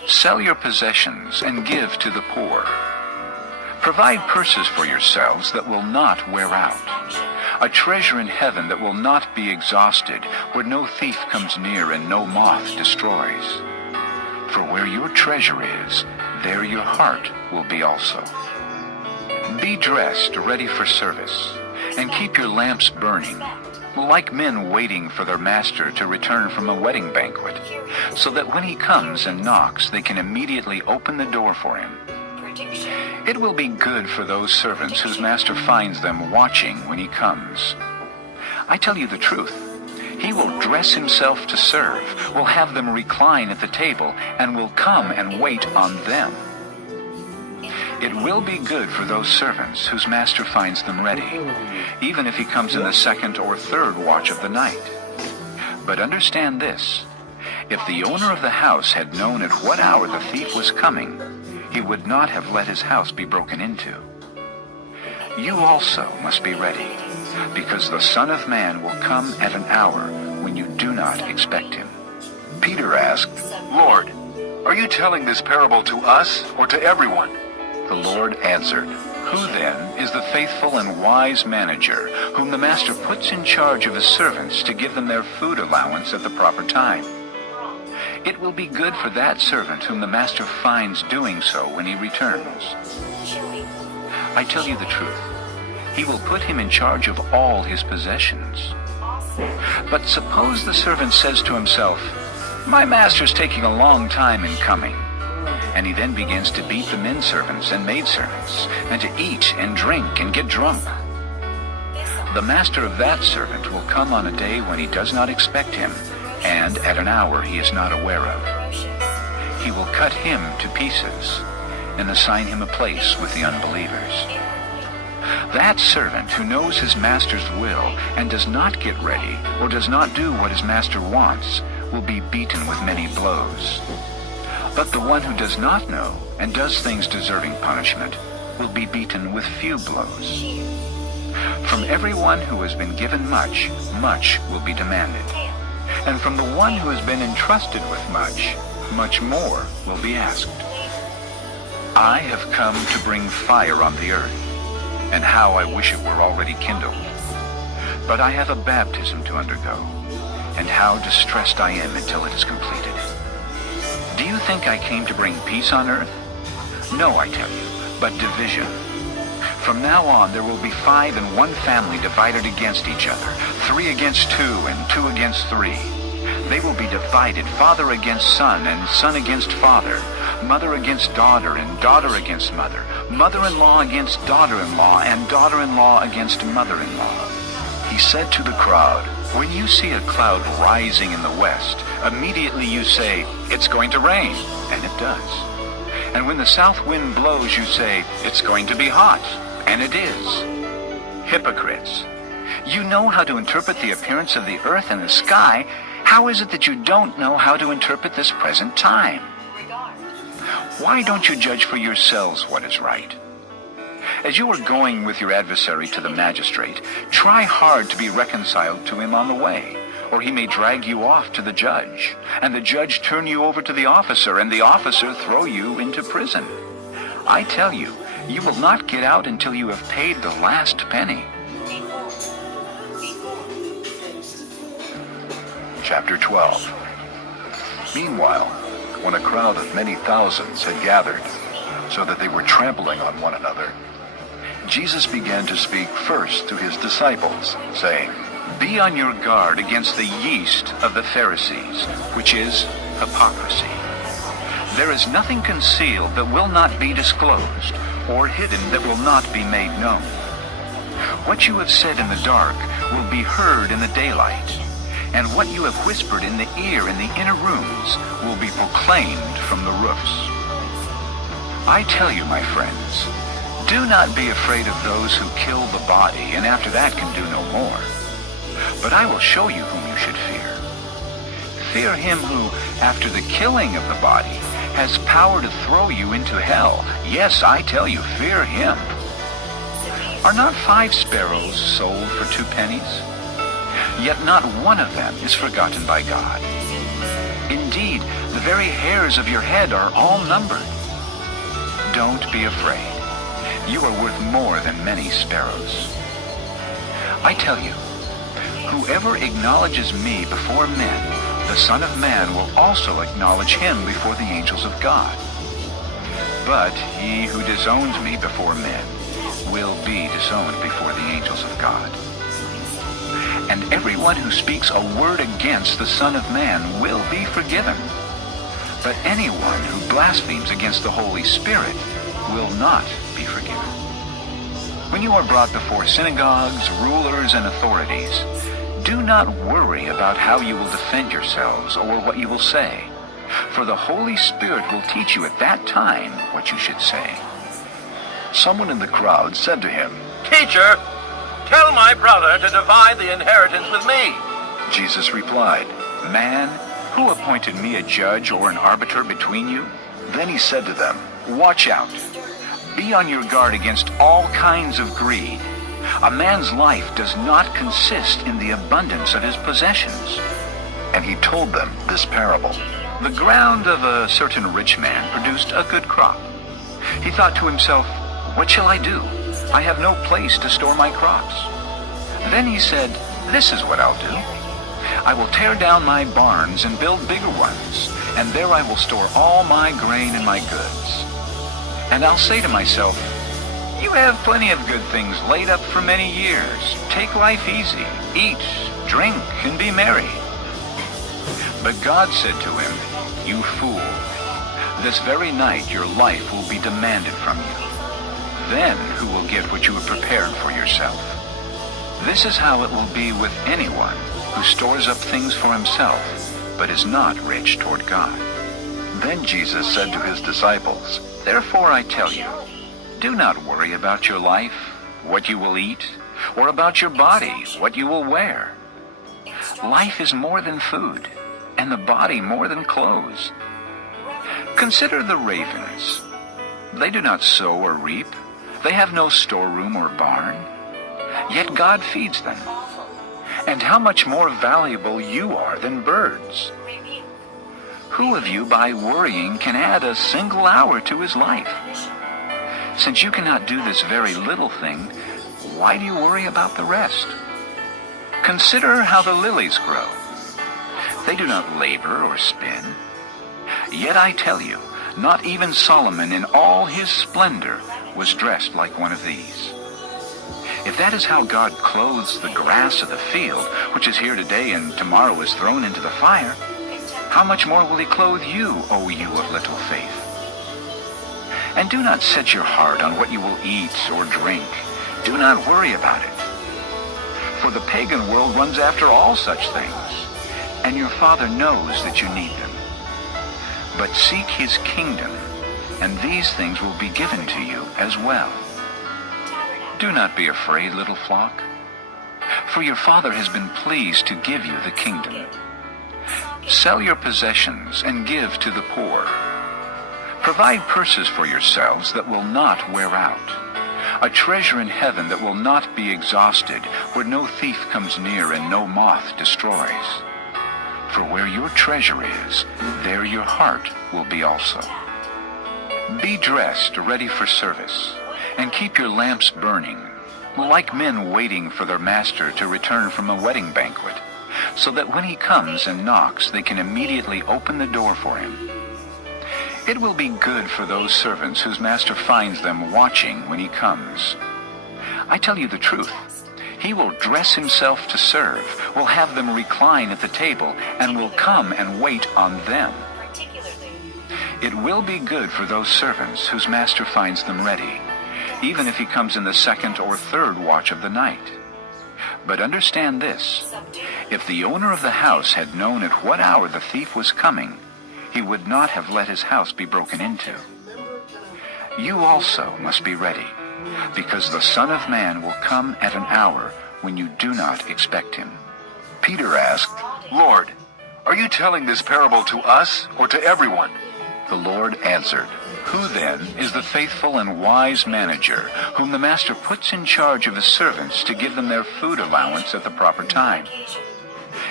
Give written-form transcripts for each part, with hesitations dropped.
Sell your possessions and give to the poor. Provide purses for yourselves that will not wear out, a treasure in heaven that will not be exhausted, where no thief comes near and no moth destroys. For where your treasure is, there your heart will be also. Be dressed, ready for service, and keep your lamps burning, like men waiting for their master to return from a wedding banquet, so that when he comes and knocks, they can immediately open the door for him. It will be good for those servants whose master finds them watching when he comes. I tell you the truth, he will dress himself to serve, will have them recline at the table, and will come and wait on them. It will be good for those servants whose master finds them ready, even if he comes in the second or third watch of the night. But understand this, if the owner of the house had known at what hour the thief was coming, he would not have let his house be broken into. You also must be ready, because the Son of Man will come at an hour when you do not expect him. Peter asked, Lord, are you telling this parable to us or to everyone? The Lord answered, Who then is the faithful and wise manager, whom the master puts in charge of his servants to give them their food allowance at the proper time? It will be good for that servant whom the master finds doing so when he returns. I tell you the truth, he will put him in charge of all his possessions. But suppose the servant says to himself, My master's taking a long time in coming. And he then begins to beat the men servants and maid servants, and to eat and drink and get drunk. The master of that servant will come on a day when he does not expect him, and at an hour he is not aware of. He will cut him to pieces and assign him a place with the unbelievers. That servant who knows his master's will and does not get ready or does not do what his master wants will be beaten with many blows. But the one who does not know and does things deserving punishment will be beaten with few blows. From everyone who has been given much, much will be demanded. And from the one who has been entrusted with much, much more will be asked. I have come to bring fire on the earth, and how I wish it were already kindled. But I have a baptism to undergo, and how distressed I am until it is completed. Do you think I came to bring peace on earth? No, I tell you, but division. From now on there will be 5 in one family divided against each other, 3 against 2, and 2 against 3. They will be divided, father against son, and son against father, mother against daughter, and daughter against mother, mother-in-law against daughter-in-law, and daughter-in-law against mother-in-law. He said to the crowd, When you see a cloud rising in the west, immediately you say, It's going to rain, and it does. And when the south wind blows, you say, It's going to be hot, and it is. Hypocrites! You know how to interpret the appearance of the earth and the sky. How is it that you don't know how to interpret this present time? Why don't you judge for yourselves what is right? As you are going with your adversary to the magistrate, try hard to be reconciled to him on the way, or he may drag you off to the judge, and the judge turn you over to the officer, and the officer throw you into prison. I tell you, you will not get out until you have paid the last penny. Chapter 12. Meanwhile, when a crowd of many thousands had gathered, so that they were trampling on one another, Jesus began to speak first to his disciples, saying, Be on your guard against the yeast of the Pharisees, which is hypocrisy. There is nothing concealed that will not be disclosed, or hidden that will not be made known. What you have said in the dark will be heard in the daylight, and what you have whispered in the ear in the inner rooms will be proclaimed from the roofs. I tell you, my friends, do not be afraid of those who kill the body, and after that can do no more. But I will show you whom you should fear. Fear him who, after the killing of the body, has power to throw you into hell. Yes, I tell you, fear him. Are not 5 sparrows sold for 2 pennies? Yet not one of them is forgotten by God. Indeed, the The very hairs of your head are all numbered. Don't be afraid. You are worth more than many sparrows. I tell you, whoever acknowledges me before men, the Son of Man will also acknowledge him before the angels of God. But he who disowns me before men will be disowned before the angels of God. And everyone who speaks a word against the Son of Man will be forgiven. But anyone who blasphemes against the Holy Spirit will not be forgiven. When you are brought before synagogues, rulers, and authorities, do not worry about how you will defend yourselves or what you will say, for the Holy Spirit will teach you at that time what you should say. Someone in the crowd said to him, Teacher, tell my brother to divide the inheritance with me. Jesus replied, Man, who appointed me a judge or an arbiter between you? Then he said to them, Watch out. Be on your guard against all kinds of greed. A man's life does not consist in the abundance of his possessions. and he told them this parable. The ground of a certain rich man produced a good crop. He thought to himself, What shall I do? I have no place to store my crops. Then he said, This is what I'll do. I will tear down my barns and build bigger ones, and there I will store all my grain and my goods. And I'll say to myself, You have plenty of good things laid up for many years. Take life easy, eat, drink, and be merry. But God said to him, You fool, this very night your life will be demanded from you. Then who will get what you have prepared for yourself? This is how it will be with anyone who stores up things for himself, but is not rich toward God. Then Jesus said to his disciples, Therefore I tell you, do not worry about your life, what you will eat, or about your body, what you will wear. Life is more than food, and the body more than clothes. Consider the ravens. They do not sow or reap. They have no storeroom or barn. Yet God feeds them. And how much more valuable you are than birds. Who of you, by worrying, can add a single hour to his life? Since you cannot do this very little thing, why do you worry about the rest? Consider how the lilies grow. They do not labor or spin. Yet I tell you, not even Solomon in all his splendor was dressed like one of these. If that is how God clothes the grass of the field, which is here today and tomorrow is thrown into the fire, how much more will he clothe you, O you of little faith? And do not set your heart on what you will eat or drink. Do not worry about it. For the pagan world runs after all such things, and your Father knows that you need them. But seek his kingdom, and these things will be given to you as well. Do not be afraid, little flock, for your Father has been pleased to give you the kingdom. Sell your possessions and give to the poor. Provide purses for yourselves that will not wear out, a treasure in heaven that will not be exhausted, where no thief comes near and no moth destroys. For where your treasure is, there your heart will be also. Be dressed, ready for service, and keep your lamps burning, like men waiting for their master to return from a wedding banquet, so that when he comes and knocks, they can immediately open the door for him. It will be good for those servants whose master finds them watching when he comes. I tell you the truth. He will dress himself to serve, will have them recline at the table, and will come and wait on them. It will be good for those servants whose master finds them ready, even if he comes in the second or third watch of the night. But understand this, if the owner of the house had known at what hour the thief was coming, he would not have let his house be broken into. You also must be ready, because the Son of Man will come at an hour when you do not expect him. Peter asked, Lord, are you telling this parable to us or to everyone? The Lord answered, Who then is the faithful and wise manager, whom the master puts in charge of his servants to give them their food allowance at the proper time?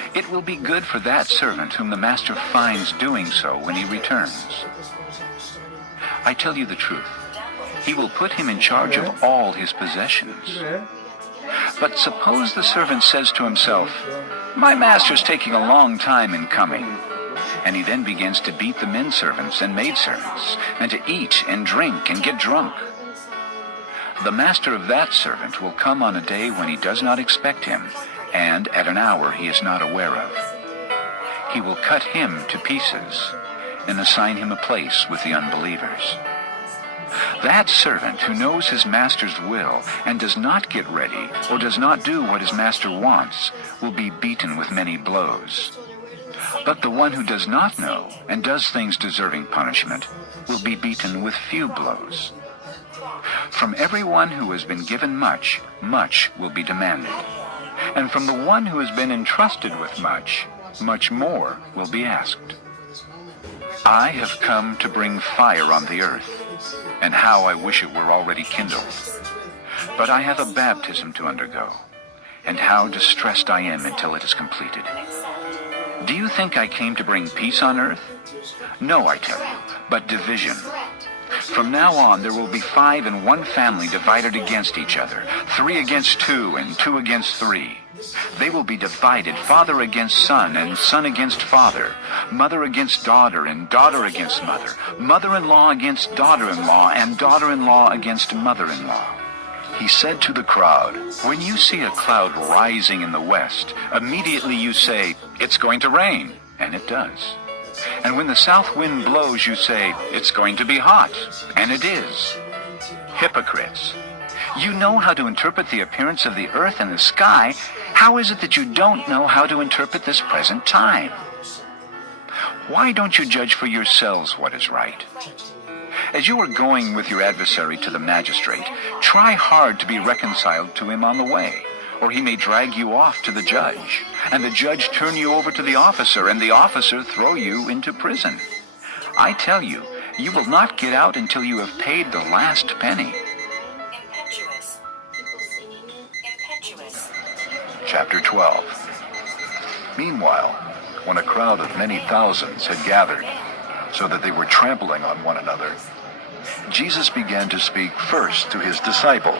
It will be good for that servant whom the master finds doing so when he returns. I tell you the truth, he will put him in charge of all his possessions. But suppose the servant says to himself, "My master's taking a long time in coming," and he then begins to beat the men servants and maidservants, and to eat and drink and get drunk. The master of that servant will come on a day when he does not expect him, and at an hour he is not aware of. He will cut him to pieces and assign him a place with the unbelievers. That servant who knows his master's will and does not get ready or does not do what his master wants will be beaten with many blows. But the one who does not know and does things deserving punishment will be beaten with few blows. From everyone who has been given much, much will be demanded. And from the one who has been entrusted with much, much more will be asked. I have come to bring fire on the earth, and how I wish it were already kindled. But I have a baptism to undergo, and how distressed I am until it is completed. Do you think I came to bring peace on earth? No, I tell you, but division. From now on there will be 5 in one family divided against each other, 3 against 2, and 2 against 3. They will be divided, father against son, and son against father, mother against daughter, and daughter against mother, mother-in-law against daughter-in-law, and daughter-in-law against mother-in-law. He said to the crowd, "When you see a cloud rising in the west, immediately you say, 'It's going to rain,' and it does. And when the south wind blows, you say, 'It's going to be hot,' and it is. Hypocrites! You know how to interpret the appearance of the earth and the sky. How is it that you don't know how to interpret this present time? Why don't you judge for yourselves what is right? As you are going with your adversary to the magistrate, try hard to be reconciled to him on the way, or he may drag you off to the judge, and the judge turn you over to the officer, and the officer throw you into prison. I tell you, you will not get out until you have paid the last penny." Chapter 12. Meanwhile, when a crowd of many thousands had gathered, so that they were trampling on one another, Jesus began to speak first to his disciples.